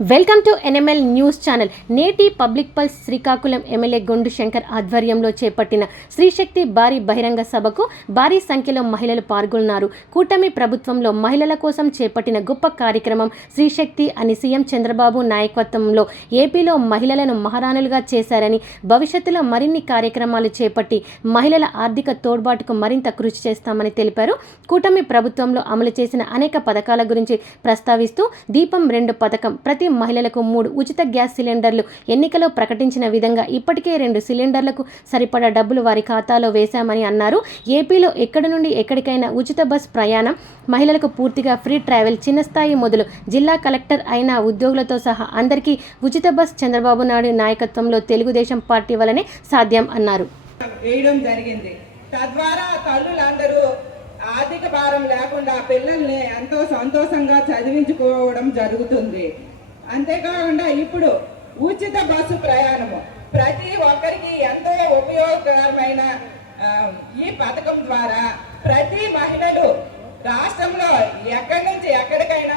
Welcome to NML news channel. నేటి public pulse Srikakulam MLA Gondu Shankar ఆధ్వర్యంలో చేపట్టిన శ్రీశక్తి భారీ బహిరంగ సభకు భారీ సంఖ్యలో మహిళలు పాల్గొన్నారు. కూటమి ప్రభుత్వంలో మహిళల కోసం చేపట్టిన గొప్ప కార్యక్రమం శ్రీశక్తి అని సీఎం చంద్రబాబు నాయకత్వంలో ఏపీలో మహిళలను మహారాణులుగా చేశారని భవిష్యత్తులో మరిన్ని కార్యక్రమాలు చేపట్టి మహిళల ఆర్థిక తోడ్బాటుకు మరింత కృషి చేస్తామని తెలిపారు. కూటమి ప్రభుత్వంలో అమలు చేసిన అనేక పథకాల గురించి ప్రస్తావిస్తూ దీపం రెండు పథకం ప్రతి మహిళలకు మూడు ఉచిత గ్యాస్ సిలిండర్లు ఎన్నికలో ప్రకటించిన విధంగా ఇప్పటికే రెండు సిలిండర్లకు సరిపడా డబ్బులు వారి ఖాతాలో వేశామని అన్నారు. ఏపీలో ఎక్కడి నుండి ఎక్కడికైనా ఉచిత బస్ ప్రయాణం మహిళలకు పూర్తిగా ఫ్రీ ట్రావెల్ చిన్న స్థాయి మొదలు జిల్లా కలెక్టర్ అయిన ఉద్యోగులతో సహా అందరికీ ఉచిత బస్ చంద్రబాబు నాయుడు నాయకత్వంలో తెలుగుదేశం పార్టీ వలనే సాధ్యం అన్నారు. వేయడం జరిగింది. తద్వారా తల్లులందరూ ఆర్థిక భారం లేకుండా పిల్లల్ని ఎంతో సంతోషంగా చదివించుకోవడం జరుగుతుంది. అంతేకాకుండా ఇప్పుడు ఉచిత బస్సు ప్రయాణము. ప్రతి ఒక్కరికి ఎంతో ఉపయోగకరమైన ఈ పథకం ద్వారా ప్రతి మహిళలు రాష్ట్రంలో ఎక్కడి నుంచి ఎక్కడికైనా